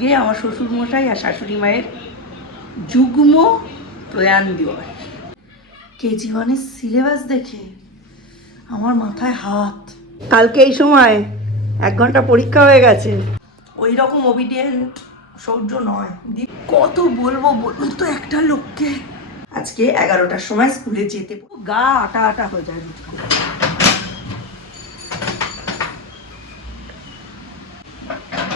আজকে আমার শ্বশুরমশাই আর শাশুড়ি মায়ের যুগ্ম প্রয়াণ দিবস। কেজি ওয়ানের সিলেবাস দেখে আমার মাথায় হাত। কালকে এই সময় 1 ঘন্টা পরীক্ষা হয়ে গেছে। ওই রকম ওবিডিয়েন্ট সৌর্য নয়। কত বলবো বলুন তো একটা লোককে। আজকে 11টার সময় স্কুলে যেতে গা আটা আটা হয়ে যায়।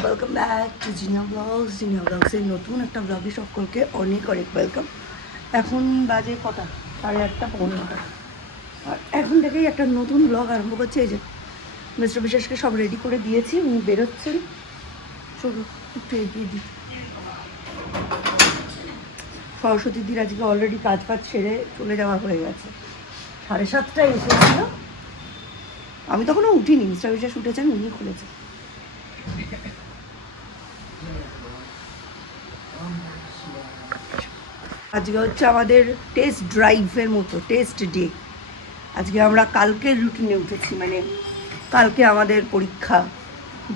Welcome back to Zinnia Blogs. Zinnia ব্লগসের নতুন একটা ব্লগে সকলকে অনেক অনেক ওয়েলকাম। এখন বাজে কটা? 8:30 পৌনে 9টা। আর এখন থেকেই একটা নতুন ব্লগ আরম্ভ করছে। এই যে মিস্টার বিশ্বাসকে সব রেডি করে দিয়েছি, উনি বেরোচ্ছেন। চলো একটু এগিয়ে দিই। সরস্বতীদির আজকে অলরেডি কাজ ফাজ ছেড়ে চলে যাওয়া হয়ে গেছে। 7:30টায় এসেছিল, আমি তখনও উঠিনি। মিস্টার বিশ্বাস উঠেছেন, উনি খুলেছেন। আজকে হচ্ছে আমাদের টেস্ট ড্রাইভের মতো, টেস্ট ডে। আজকে আমরা কালকের রুটিনে উঠেছি, মানে কালকে আমাদের পরীক্ষা।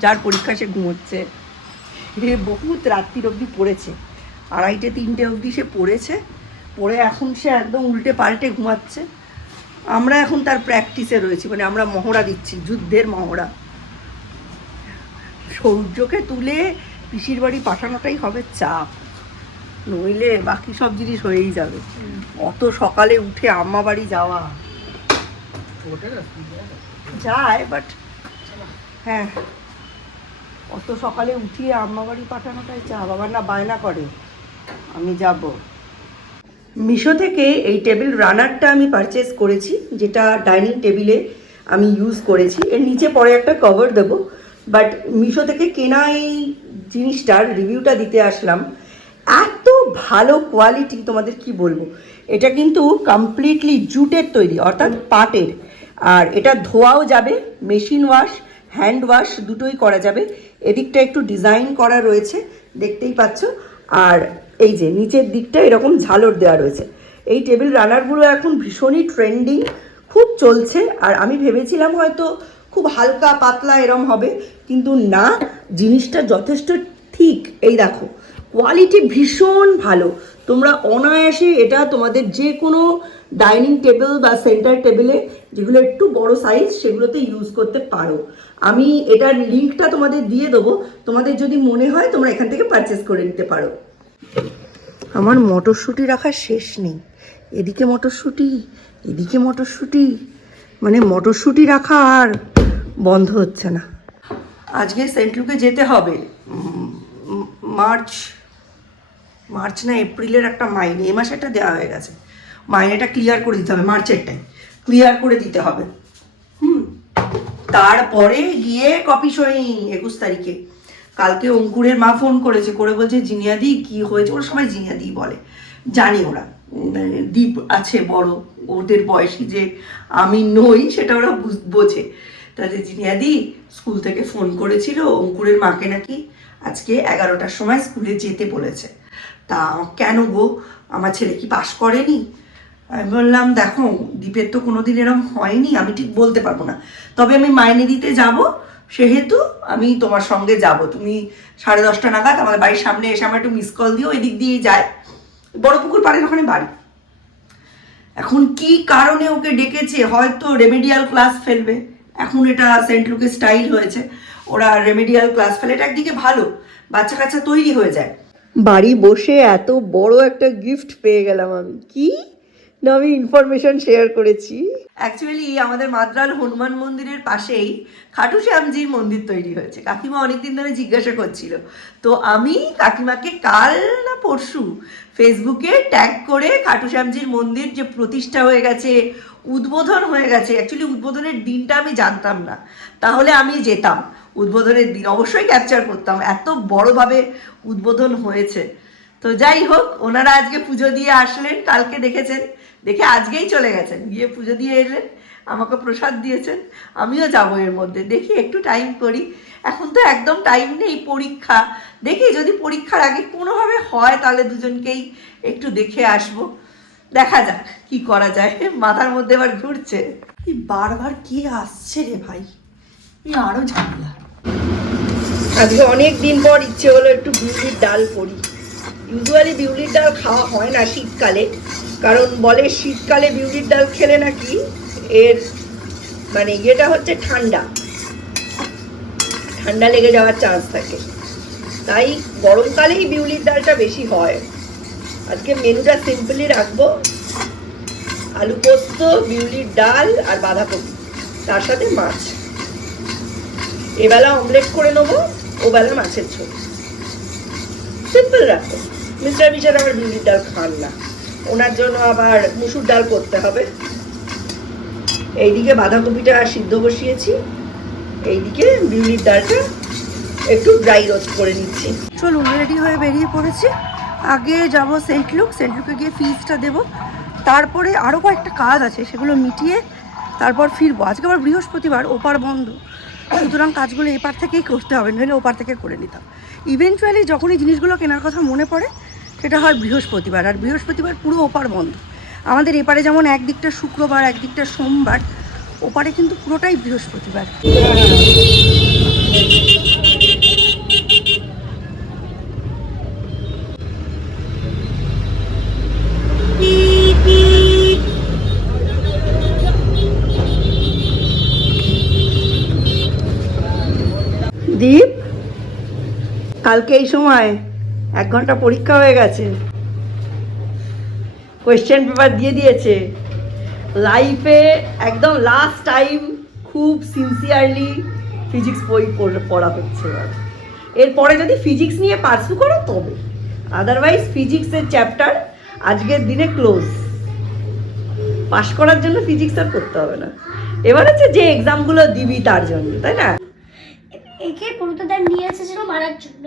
যার পরীক্ষা সে ঘুমোচ্ছে। বহুত রাত্রির অবধি পড়েছে, 2:30 3টে অবধি সে পড়েছে। পড়ে এখন সে একদম উল্টে পাল্টে ঘুমাচ্ছে। আমরা এখন তার প্র্যাকটিসে রয়েছি, মানে আমরা মহড়া দিচ্ছি, যুদ্ধের মহড়া। সূর্যকে তুলে পিসির বাড়ি পাঠানোটাই হবে চাপ, নইলে বাকি সব জিনিস হয়েই যাবে। অত সকালে উঠে আম্মা বাড়ি যাওয়া যায়, বাট হ্যাঁ, অত সকালে উঠিয়ে আম্মা বাড়ি পাঠানোটাই চাপ। আবার না বায়না করে আমি যাব। মিশো থেকে এই টেবিল রানারটা আমি পারচেস করেছি, যেটা ডাইনিং টেবিলে আমি ইউজ করেছি। এর নিচে পরে একটা কভার দেবো, বাট মিশো থেকে কেনা এই জিনিসটার রিভিউটা দিতে আসলাম। এত ভালো কোয়ালিটি, তোমাদের কি বলবো। এটা কিন্তু কমপ্লিটলি জুটের তৈরি, অর্থাৎ পাটের। আর এটা ধোয়াও যাবে, মেশিন ওয়াশ, হ্যান্ড ওয়াশ দুটোই করা যাবে। এদিকটা একটু ডিজাইন করা রয়েছে, দেখতেই পাচ্ছ। আর এই যে নিচের দিকটা এরকম ঝালর দেওয়া রয়েছে। এই টেবিল রানারগুলো এখন ভীষণই ট্রেন্ডিং, খুব চলছে। আর আমি ভেবেছিলাম হয়তো খুব হালকা পাতলা এরম হবে, কিন্তু না, জিনিসটা যথেষ্ট ঠিক। এই দেখো, কোয়ালিটি ভীষণ ভালো। তোমরা অনায়াসে এটা তোমাদের যে কোনো ডাইনিং টেবিল বা সেন্টার টেবিলে, যেগুলো একটু বড় সাইজ, সেগুলোতে ইউজ করতে পারো। আমি এটার লিঙ্কটা তোমাদের দিয়ে দেবো, তোমাদের যদি মনে হয় তোমরা এখান থেকে পারচেস করে নিতে পারো। আমার মটরশুঁটি রাখার শেষ নেই। এদিকে মটরশুঁটি, এদিকে মটরশুঁটি, মানে মটরশুঁটি রাখা আর বন্ধ হচ্ছে না। আজকে সেন্ট লুকে যেতে হবে। মার্চ না এপ্রিলের একটা মাইনে, এ মাসেরটা দেওয়া হয়ে গেছে। মাইনেটা ক্লিয়ার করে দিতে হবে, মার্চেরটাই ক্লিয়ার করে দিতে হবে। তারপরে গিয়ে কপি সইং 21 তারিখে। কালকে অঙ্কুরের মা ফোন করেছে, করে বলছে জিনিয়াদি কি হয়েছে। ওরা সবাই জিনিয়াদি বলে, জানি ওরা। দীপ আছে বড়, ওদের বয়সী যে আমি নই সেটা ওরা বোঝে। তাদের জিনিয়াদি স্কুল থেকে ফোন করেছিল, অঙ্কুরের মাকে নাকি আজকে 11টার সময় স্কুলে যেতে বলেছে। তা কেন গো, আমার ছেলে কি পাশ করেনি? আমি বললাম দেখো, দীপের তো কোনোদিন এরকম হয়নি, আমি ঠিক বলতে পারবো না। তবে আমি মাইনে দিতে যাব, সেহেতু আমি তোমার সঙ্গে যাব। তুমি 10:30 নাগাদ আমাদের বাড়ির সামনে এসে আমার একটু মিস কল দিও, এদিক দিয়েই যায়, বড় পুকুর পাড়ের ওখানে বাড়ি। এখন কি কারণে ওকে ডেকেছে, হয়তো রেমেডিয়াল ক্লাস ফেলবে। এখন এটা সেন্ট লুকের স্টাইল হয়েছে, ওরা রেমেডিয়াল ক্লাস ফেলে। এটা একদিকে ভালো, বাচ্চা কাচ্চা তৈরি হয়ে যায়। বাড়ি বসে এত বড় একটা গিফট পেয়ে গেলাম আমি। কি না, আমি ইনফরমেশন শেয়ার করেছি। অ্যাকচুয়ালি আমাদের মাদ্রাল হনুমান মন্দিরের পাশেই খাটু শ্যামজির মন্দির তৈরি হয়েছে। কাকিমা অনেকদিন ধরে জিজ্ঞাসা করছিল, তো আমি কাকিমাকে কাল না পরশু ফেসবুকে ট্যাগ করে খাটু শ্যামজির মন্দির যে প্রতিষ্ঠা হয়ে গেছে, উদ্বোধন হয়ে গেছে। অ্যাকচুয়ালি উদ্বোধনের দিনটা আমি জানতাম না, তাহলে আমি যেতাম উদ্বোধনের দিন, অবশ্যই ক্যাপচার করতাম, এত বড়োভাবে উদ্বোধন হয়েছে। তো যাই হোক, ওনারা আজকে পুজো দিয়ে আসলেন, কালকে দেখেছেন, দেখে আজকেই চলে গেছেন, গিয়ে পুজো দিয়ে এলেন, আমাকে প্রসাদ দিয়েছেন। আমিও যাবো এর মধ্যে, দেখি একটু টাইম করি। এখন তো একদম টাইম নেই, পরীক্ষা। দেখি যদি পরীক্ষার আগে কোনোভাবে হয় তাহলে দুজনকেই একটু দেখে আসবো। দেখা যাক কি করা যায়, মাথার মধ্যে এবার ঘুরছে। বারবার কে আসছে রে ভাই, আরো ঝামেলা। আজকে অনেক দিন পর ইচ্ছে হলো একটু বিউলির ডাল করি। ইউজুয়ালি বিউলির ডাল খাওয়া হয় না শীতকালে, কারণ বলে শীতকালে বিউলির ডাল খেলে নাকি এর মানে ইয়েটা হচ্ছে ঠান্ডা ঠান্ডা লেগে যাওয়ার চান্স থাকে, তাই গরমকালেই বিউলির ডালটা বেশি হয়। আজকে মেনুটা সিম্পলি রাখবো, আলু পোস্ত, বিউলির ডাল আর বাঁধাকপি, তার সাথে মাছ। এবেলা অমলেট করে নেবো, ওবেলা মাছের ঝোল, সিম্পল রাখবো। মিস্টার বিশাল আবার বিউলির ডাল খান না, ওনার জন্য আবার মুসুর ডাল করতে হবে। এইদিকে বাঁধাকপিটা সিদ্ধ বসিয়েছি, এইদিকে বিউলির ডালটা একটু ড্রাই রোস্ট করে নিচ্ছি। চলুন, রেডি হয়ে বেরিয়ে পড়েছি। আগে যাব সেন্ট লুকে গিয়ে ফিজটা দেবো, তারপরে আরও কয়েকটা কাজ আছে, সেগুলো মিটিয়ে তারপর ফিরবো। আজকে আবার বৃহস্পতিবার, ওপার বন্ধ, সুতরাং কাজগুলো এপার থেকেই করতে হবে, নইলে ওপার থেকে করে নিতাম। ইভেনচুয়ালি যখন এই জিনিসগুলো কেনার কথা মনে পড়ে সেটা হয় বৃহস্পতিবার, আর বৃহস্পতিবার পুরো ওপার বন্ধ। আমাদের এপারে যেমন একদিকটা শুক্রবার, একদিকটা সোমবার, ওপারে কিন্তু পুরোটাই বৃহস্পতিবার। দীপ, কালকে এই সময় 1 ঘন্টা পরীক্ষা হয়ে গেছে, কোয়েশ্চেন পেপার দিয়ে দিয়েছে। লাইফে একদম লাস্ট টাইম খুব সিনসিয়ারলি ফিজিক্স বই পড়া হচ্ছে। এরপরে যদি ফিজিক্স নিয়ে পার্সু করো তবে, আদারওয়াইজ ফিজিক্সের চ্যাপ্টার আজকের দিনে ক্লোজ। পাশ করার জন্য ফিজিক্স আর করতে হবে না, এবার হচ্ছে যে এক্সামগুলো দিবি তার জন্য, তাই না? একে পুরোটাদার নিয়ে এসেছিল মারার জন্য,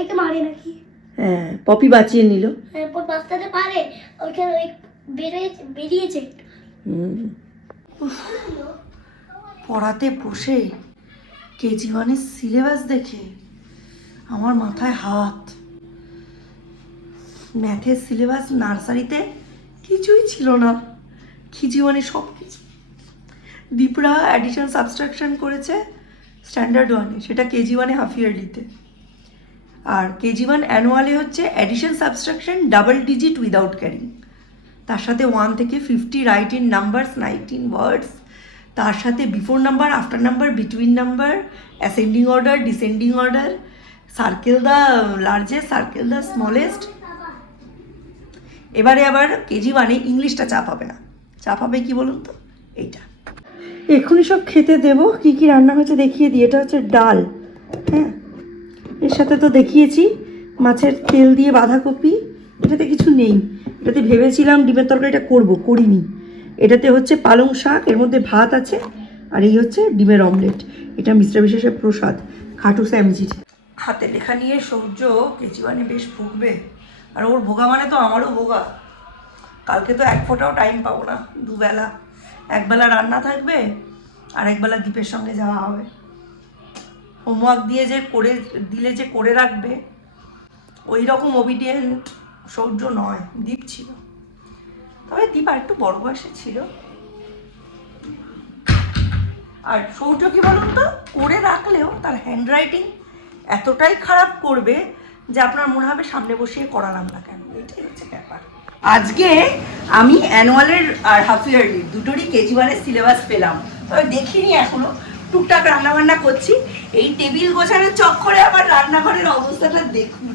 একে মারে নাকি? হ্যাঁ, পপি বাঁচিয়ে নিল। এরপর বাঁচতে পারে, ওকে বেরিয়েছে। পড়াতে বসে কেজি 1-এর সিলেবাস দেখে আমার মাথায় হাত। ম্যাথের সিলেবাস নার্সারিতে কিছুই ছিল না, কেজি 1-এ সব কিছু। দীপরা অ্যাডিশন সাবস্ট্রাকশন করেছে স্ট্যান্ডার্ড 1-এ, সেটা কেজি 1-এ হাফ ইয়ারলিতে। আর কেজি 1 অ্যানুয়ালে হচ্ছে addition subtraction double digit without carrying, তার সাথে 1 থেকে 50 রাইট ইন নাম্বারস, 19 ওয়ার্ডস, তার সাথে before number, after number, between number, ascending order, descending order, circle the largest, circle the smallest. এবারে আবার কেজি 1-এ ইংলিশটা চাপ হবে না, চাপ হবে কি বলুন তো, এইটা। এক্ষুনি সব খেতে দেবো। কি কি রান্না হয়েছে দেখিয়ে দিই। এটা হচ্ছে ডাল, হ্যাঁ, এর সাথে তো দেখিয়েছি মাছের তেল দিয়ে বাঁধাকপি। এটাতে কিছু নেই, এটাতে ভেবেছিলাম ডিমের তরকারিটা করবো, করিনি। এটাতে হচ্ছে পালং শাক, এর মধ্যে ভাত আছে, আর এই হচ্ছে ডিমের অমলেট। এটা মিস্টার বিশেষের প্রসাদ, খাটু স্যামজির। হাতে লেখা নিয়ে সূর্য কেজি 1-এ বেশ ভুগবে, আর ওর ভোগা মানে তো আমারও ভোগা। কালকে তো এক ফোঁটাও টাইম পাবো না, দুবেলা, একবেলা রান্না থাকবে আর একবেলা দীপের সঙ্গে যাওয়া হবে। হোমওয়ার্ক দিয়ে যে করে দিলে যে করে রাখবে, ওই রকম ওবিডিয়েন্ট সৌর্য নয়, দীপ ছিল। তবে দীপ আর একটু বড় বয়সে ছিল। আর সৌর্য কি বলুন তো, করে রাখলেও তার হ্যান্ডরাইটিং এতটাই খারাপ করবে যে আপনার মনে হবে সামনে বসিয়ে করালাম না কেন, এটাই হচ্ছে ব্যাপার। আজকে আমি অ্যানুয়ালের আর হাফ ইয়ারলি দুটোরই কেজি 1-এর সিলেবাস পেলাম, তবে দেখিনি এখনো। টুকটাক রান্নাবান্না করছি। এই টেবিল গোছানোর চক্করে আবার রান্নাঘরের অবস্থাটা দেখুন।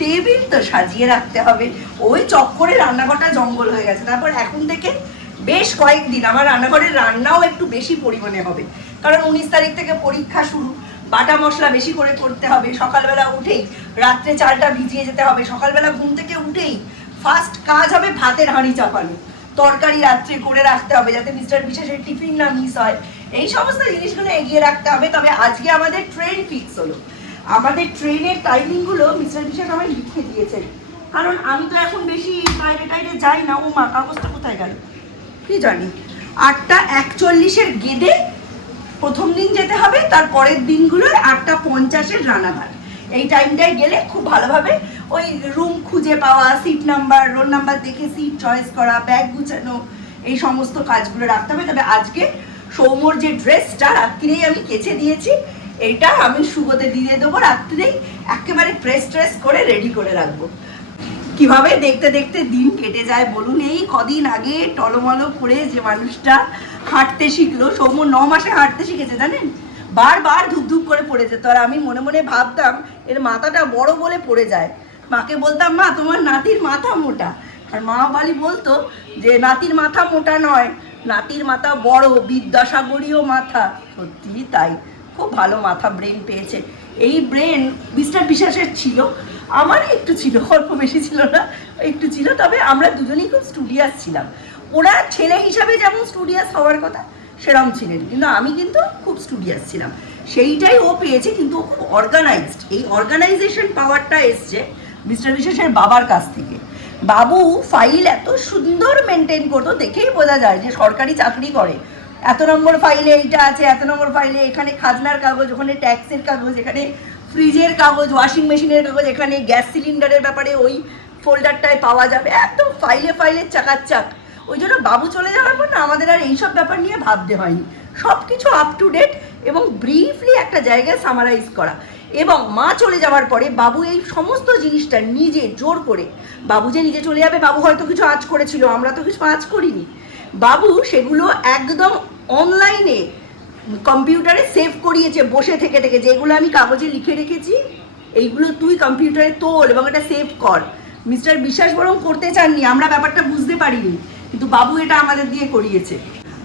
টেবিল তো সাজিয়ে রাখতে হবে, ওই চক্করে রান্নাঘরটা জঙ্গল হয়ে গেছে। তারপর এখন থেকে বেশ কয়েকদিন আমার রান্নাঘরের রান্নাও একটু বেশি পরিমাণে হবে, কারণ 19 তারিখ থেকে পরীক্ষা শুরু। বাটা মশলা বেশি করে করতে হবে, সকালবেলা উঠেই রাত্রে চালটা ভিজিয়ে যেতে হবে, সকালবেলা ঘুম থেকে উঠেই ফার্স্ট কাজ হবে ভাতের হাঁড়ি চাপানো, তরকারি রাত্রে করে রাখতে হবে যাতে মিস্টার বিশেষের টিফিন না মিস হয়। এই সমস্ত জিনিসগুলো এগিয়ে রাখতে হবে। তবে আজকে আমাদের ট্রেন ফিক্স হলো, আমাদের ট্রেনের টাইমিংগুলো মিস্টার বিশেষ আমায় লিখে দিয়েছেন, কারণ আমি তো এখন বেশি বাইরে টাইরে যাই না। ও মা, কাগজটা কোথায় গেল কি জানি। 8:41-এর গেদে প্রথম দিন যেতে হবে, তার পরের দিনগুলো 8:50-এর রানাঘাট। এই টাইমটায় গেলে খুব ভালোভাবে ওই রুম খুঁজে পাওয়া, সিট নাম্বার, রোল নাম্বার দেখে সিট চয়েস করা, ব্যাগ গুছানো, এই সমস্ত কাজগুলো রাখতে হবে। তবে আজকে সৌম্যর যে ড্রেসটা রাত্রিরেই আমি কেচে দিয়েছি, এইটা আমি শুভতে দিয়ে দেবো রাত্রেই, একেবারে প্রেস ট্রেস করে রেডি করে রাখবো। কিভাবে দেখতে দেখতে দিন কেটে যায় বলুন। এই কদিন আগে টলমলো করে যে মানুষটা হাঁটতে শিখলো, সৌম্য 9 মাসে হাঁটতে শিখেছে জানেন, বারবার ধুপ ধুপ করে পড়ে যেত। আর আমি মনে মনে ভাবতাম এর মাথাটা বড় বলে পড়ে যায়। মাকে বলতাম, মা তোমার নাতির মাথা মোটা। আর মা বালি বলতো যে নাতির মাথা মোটা নয়, নাতির মাথা বড়, বিদ্যাসাগরীয় মাথা। সত্যি তাই, খুব ভালো মাথা, ব্রেন পেয়েছে। এই ব্রেন মিস্টার বিশ্বাসের ছিল, আমার একটু ছিল, অল্প বেশি ছিল না, একটু ছিল। তবে আমরা দুজনেই খুব স্টুডিয়াস ছিলাম। ওরা ছেলে হিসাবে যেমন স্টুডিয়াস হওয়ার কথা সেরম ছিলেন, কিন্তু আমি কিন্তু খুব স্টুডিয়াস ছিলাম। সেইটাই ও পেয়েছে, কিন্তু ও খুব অর্গানাইজড। এই অর্গানাইজেশন পাওয়ারটা এসছে মিস্টার বিশ্বাসের বাবার কাছ থেকে। বাবু ফাইল এত সুন্দর মেনটেন করতো, দেখেই বোঝা যায় যে সরকারি চাকরি করে। এত নম্বর ফাইলে এইটা আছে, এত নম্বর ফাইলে এখানে খাজনার কাগজ, ওখানে ট্যাক্সের কাগজ, এখানে ফ্রিজের কাগজ, ওয়াশিং মেশিনের কাগজ, এখানে গ্যাস সিলিন্ডারের ব্যাপারে ওই ফোল্ডারটায় পাওয়া যাবে। একদম ফাইলে ফাইলে চাকাচ্চাক। ওই জন্য বাবু চলে যাওয়ার পর না আমাদের আর এইসব ব্যাপার নিয়ে ভাবতে হয়নি। সব কিছু আপ টু ডেট এবং ব্রিফলি একটা জায়গায় সামারাইজ করা। এবং মা চলে যাওয়ার পরে বাবু এই সমস্ত জিনিসটা নিজে জোর করে, বাবু যে নিজে চলে যাবে, বাবু হয়তো কিছু আঁচ করেছিল, আমরা তো কিছু আঁচ করিনি, বাবু সেগুলো একদম অনলাইনে কম্পিউটারে সেভ করিয়েছে বসে থেকে থেকে। যেগুলো আমি কাগজে লিখে রেখেছি, এইগুলো তুই কম্পিউটারে তোল এবং এটা সেভ কর। মিস্টার বিশ্বাস বরং করতে চাননি, আমরা ব্যাপারটা বুঝতে পারিনি, কিন্তু বাবু এটা আমাদের দিয়ে করিয়েছে।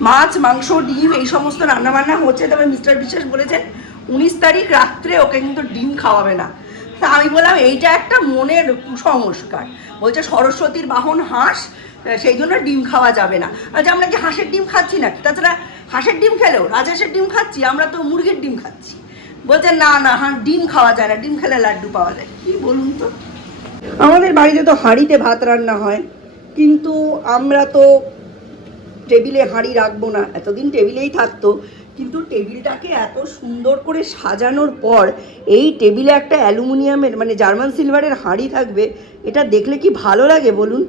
মাছ, মাংস, ডিম এই সমস্ত রান্নাবান্না হচ্ছে। তবে মিস্টার বিশ্বাস বলেছেন 19 তারিখ রাত্রে ওকে কিন্তু ডিম খাওয়াবে না। তা আমি বললাম এইটা একটা মনের কুসংস্কার। বলছে সরস্বতীর বাহন হাঁস, সেই জন্য ডিম খাওয়া যাবে না। আচ্ছা আমরা কি হাঁসের ডিম খাচ্ছি না? তাছাড়া হাঁসের ডিম খেলেও রাজহাঁসের ডিম খাচ্ছি, আমরা তো মুরগির ডিম খাচ্ছি। বলছে না না, ডিম খাওয়া যায় না, ডিম খেলে লাড্ডু পাওয়া যায়। কি বলুন তো, আমাদের বাড়িতে তো হাঁড়িতে ভাত রান্না হয়, কিন্তু আমরা তো টেবিলে হাঁড়ি রাখবো না। এতদিন টেবিলেই থাকতো, কিন্তু টেবিলটাকে এত সুন্দর করে সাজানোর পর এই টেবিলে একটা অ্যালুমিনিয়ামের মানে জার্মান সিলভারের হাঁড়ি থাকবে, এটা দেখলে কি ভালো লাগে বলুন।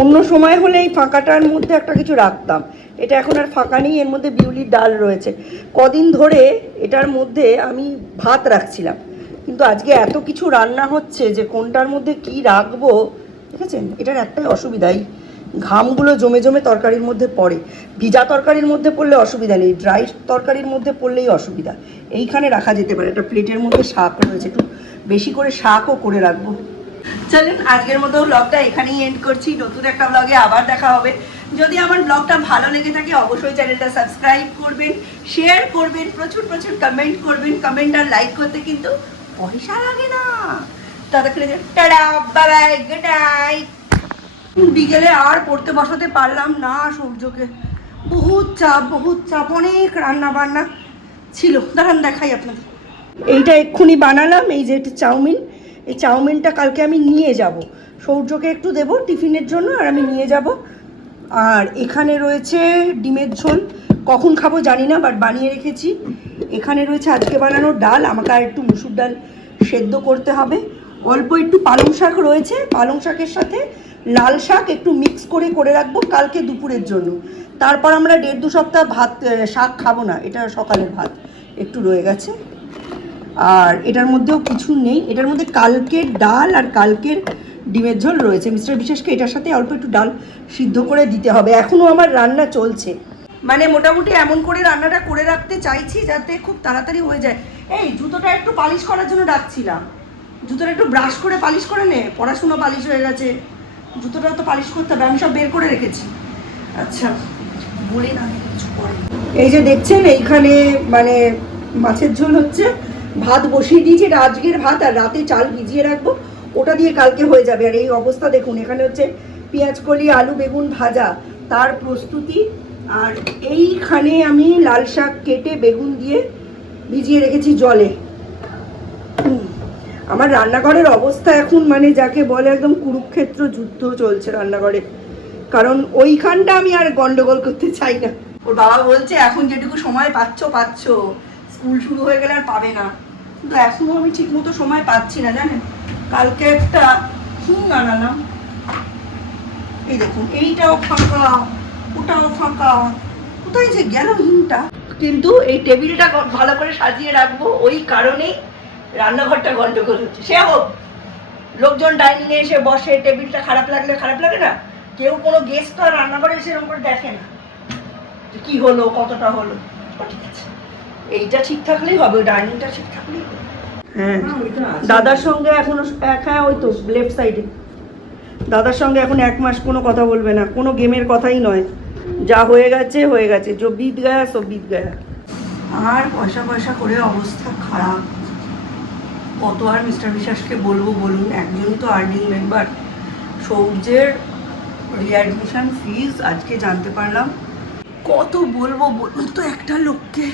অন্য সময় হলে এই ফাঁকাটার মধ্যে একটা কিছু রাখতাম, এটা এখন আর ফাঁকা নেই, এর মধ্যে বিউলির ডাল রয়েছে। কদিন ধরে এটার মধ্যে আমি ভাত রাখছিলাম, কিন্তু আজকে এত কিছু রান্না হচ্ছে যে কোনটার মধ্যে কি রাখবো, ঠিক আছে। এটার একটাই অসুবিধাই, ঘামগুলো জমে জমে তরকারির মধ্যে পড়ে। ভিজা তরকারির মধ্যে পড়লে অসুবিধা নেই, ড্রাই তরকারির মধ্যে পড়লেই অসুবিধা। এইখানে রাখা যেতে পারে, একটা প্লেটের মধ্যে শাক রয়েছে, একটু বেশি করে শাকও করে রাখবো। চলুন আজকের মতো ব্লগটা এখানেই এন্ড করছি। নতুন একটা ব্লগে আবার দেখা হবে। যদি আমার ব্লগটা ভালো লেগে থাকে অবশ্যই চ্যানেলটা সাবস্ক্রাইব করবেন, শেয়ার করবেন, প্রচুর প্রচুর কমেন্ট করবেন। কমেন্ট আর লাইক করতে কিন্তু পয়সা লাগে না। ততক্ষণে tata, bye bye, good night. বিকেলে আর পড়তে বসাতে পারলাম না সূর্যকে, বহুত চাপ, অনেক রান্না বান্না ছিল। দাঁড়ান দেখাই আপনাদের। এইটা এক্ষুনি বানালাম, এই যে এটা চাউমিন। এই চাউমিনটা কালকে আমি নিয়ে যাব, সূর্যকে একটু দেবো টিফিনের জন্য, আর আমি নিয়ে যাব। আর এখানে রয়েছে ডিমের ঝোল, কখন খাবো জানি না, বাট বানিয়ে রেখেছি। এখানে রয়েছে আজকে বানানো ডাল, আমাকে আর একটু মুসুর ডাল সেদ্ধ করতে হবে। অল্প একটু পালং শাক রয়েছে, পালং শাকের সাথে লাল শাক একটু মিক্স করে রাখবো কালকে দুপুরের জন্য। তারপর আমরা 1.5-2 সপ্তাহ ভাত শাক খাবো না, এটা সকালের ভাত একটু রয়ে গেছে। আর এটার মধ্যেও কিছু নেই, এটার মধ্যে কালকের ডাল আর কালকের ডিমের ঝোল রয়েছে। মিস্টার বিশেষকে এটার সাথে অল্প একটু ডাল সিদ্ধ করে দিতে হবে। এখনও আমার রান্না চলছে, মানে মোটামুটি এমন করে রান্নাটা করে রাখতে চাইছি যাতে খুব তাড়াতাড়ি হয়ে যায়। এই জুতোটা একটু পালিশ করার জন্য ডাকছিলাম, জুতোটা একটু ব্রাশ করে পালিশ করে নে, পড়াশুনো পালিশ হয়ে গেছে, জুতোটাও তো পালিশ করতে হবে। আমি সব বের করে রেখেছি। আচ্ছা বলে না কিছু করে। এই যে দেখছেন এইখানে মানে মাছের ঝোল হচ্ছে, ভাত বসিয়ে দিয়েছি, এটা আজকের ভাত, আর রাতে চাল ভিজিয়ে রাখবো, ওটা দিয়ে কালকে হয়ে যাবে। আর এই অবস্থা দেখুন, এখানে হচ্ছে পেঁয়াজ কলি, আলু বেগুন ভাজা, তার প্রস্তুতি। আর এইখানে আমি লাল শাক কেটে বেগুন দিয়ে ভিজিয়ে রেখেছি জলে। আমার রান্নাঘরের অবস্থা এখন মানে যাকে বলে একদম কুরুক্ষেত্র যুদ্ধ চলছে রান্নাঘরে, কারণ ওইখানটা আমি আর গন্ডগোল করতে চাই না। ওর বাবা বলছে এখন যেটুকু সময় পাচ্ছ, স্কুল শুরু হয়ে গেলে আর পাবে না, কিন্তু এখনও আমি ঠিক মতো সময় পাচ্ছি না জানেন। কালকে একটা হিং আনালাম, এই দেখুন এইটাও ফাঁকা, ওটাও ফাঁকা, কোথায় যে গেল হিংটা। কিন্তু এই টেবিলটা ভালো করে সাজিয়ে রাখবো ওই কারণেই রান্নাঘরটা গন্ডগোল হচ্ছে। সে হোক, লোকজন ডাইনিংয়ে এসে বসে, টেবিলটা খারাপ লাগলে খারাপ লাগে না? কেউ কোনো গেস্ট তো আর রান্নাঘরে এসে এরকম করে দেখে না যে কি হলো, কতটা হলো। ঠিক আছে, এইটা ঠিক থাকলেই হবে, ডাইনিংটা ঠিক থাকলেই হবে। হ্যাঁ, দাদার সঙ্গে এখনো হ্যাঁ ওই তো লেফট সাইডে দাদার সঙ্গে এখন 1 মাস কোনো কথা বলবে না, কোনো গেমের কথাই নয়, যা হয়ে গেছে হয়ে গেছে, जो बीत गया সব बीत गया। আর পয়সা পয়সা করে অবস্থা খারাপ, কত আর মিস্টার বিশ্বাসকে বলবো বলুন, একজনই তো আর্নিং মেম্বার। সৌর্যের রিঅ্যাডমিশন ফিজ আজকে জানতে পারলাম, কত বলবো বলুন তো একটা লোককে।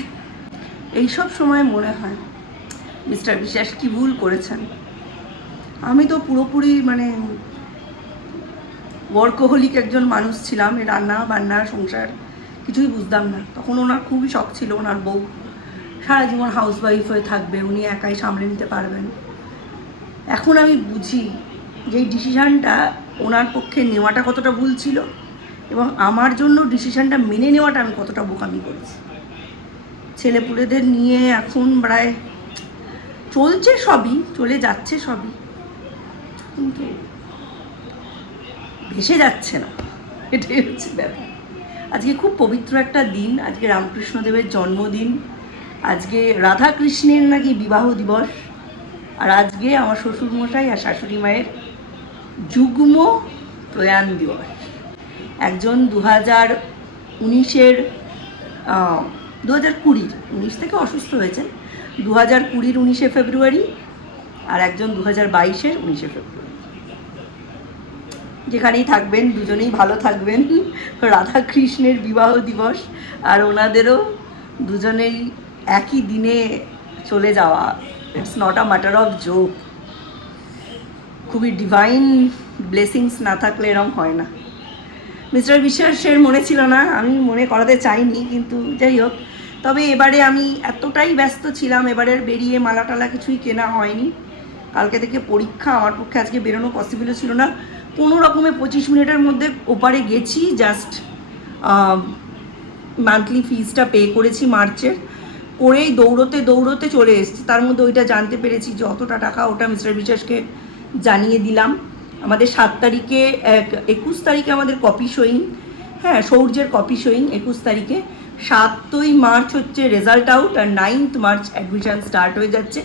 এইসব সময় মনে হয় মিস্টার বিশ্বাস কি ভুল করেছেন। আমি তো পুরোপুরি মানে ওয়ার্কহোলিক একজন মানুষ ছিলাম, এই রান্না বান্না সংসার কিছুই বুঝতাম না। তখন ওনার খুবই শখ ছিল ওনার বউ সারা জীবন হাউসওয়াইফ হয়ে থাকবে, উনি একাই সামলে নিতে পারবেন। এখন আমি বুঝি যে এই ডিসিশানটা ওনার পক্ষে নেওয়াটা কতটা ভুল ছিল, এবং আমার জন্য ডিসিশানটা মেনে নেওয়াটা আমি কতটা বোকামি করেছি। ছেলেপুলেদের নিয়ে এখন প্রায় চলছে, সবই চলে যাচ্ছে সবই, কিন্তু ভেসে যাচ্ছে না, এটাই হচ্ছে ব্যাপার। আজকে খুব পবিত্র একটা দিন, আজকে রামকৃষ্ণদেবের জন্মদিন, আজকে রাধাকৃষ্ণের নাকি বিবাহ দিবস, আর আজকে আমার শ্বশুরমশাই আর শাশুড়ি মায়ের যুগ্ম প্রয়াণ দিবস। একজন 2019-এর 2020 19 থেকে অসুস্থ হয়েছেন, 2020-র 19শে ফেব্রুয়ারি, আর একজন 2022-এর 19শে ফেব্রুয়ারি। যেখানেই থাকবেন দুজনেই ভালো থাকবেন। রাধাকৃষ্ণের বিবাহ দিবস, আর ওনাদেরও দুজনেই একই দিনে চলে যাওয়া, it's not a matter of joke. খুবই ডিভাইন ব্লেসিংস না থাকলে এরকম হয় না। মিস্টার বিশ্বাসের মনে ছিল না, আমি মনে করাতে চাইনি, কিন্তু যাই হোক। তবে এবারে আমি এতটাই ব্যস্ত ছিলাম, এবারের বেরিয়ে মালা টালা কিছুই কেনা হয়নি। কালকে থেকে পরীক্ষা, আমার পক্ষে আজকে বেরোনো পসিবল ছিল না। কোনো রকমে 25 মিনিটের মধ্যে ওপারে গেছি, জাস্ট মান্থলি ফিজটা পে করেছি মার্চের, করেই দৌড়তে দৌড়তে চলে এসেছি। তার মধ্যে ওইটা জানতে পেরেছি যে অতটা টাকা, ওটা মিস্টার বিশ্বাসকে জানিয়ে দিলাম। আমাদের 7 তারিখে 21 তারিখে আমাদের কপি শোয়িং, হ্যাঁ সৌর্যের কপি শোয়িং 21 তারিখে, 7ই মার্চ হচ্ছে রেজাল্ট আউট, আর 9th মার্চ অ্যাডমিশন স্টার্ট হয়ে যাচ্ছে।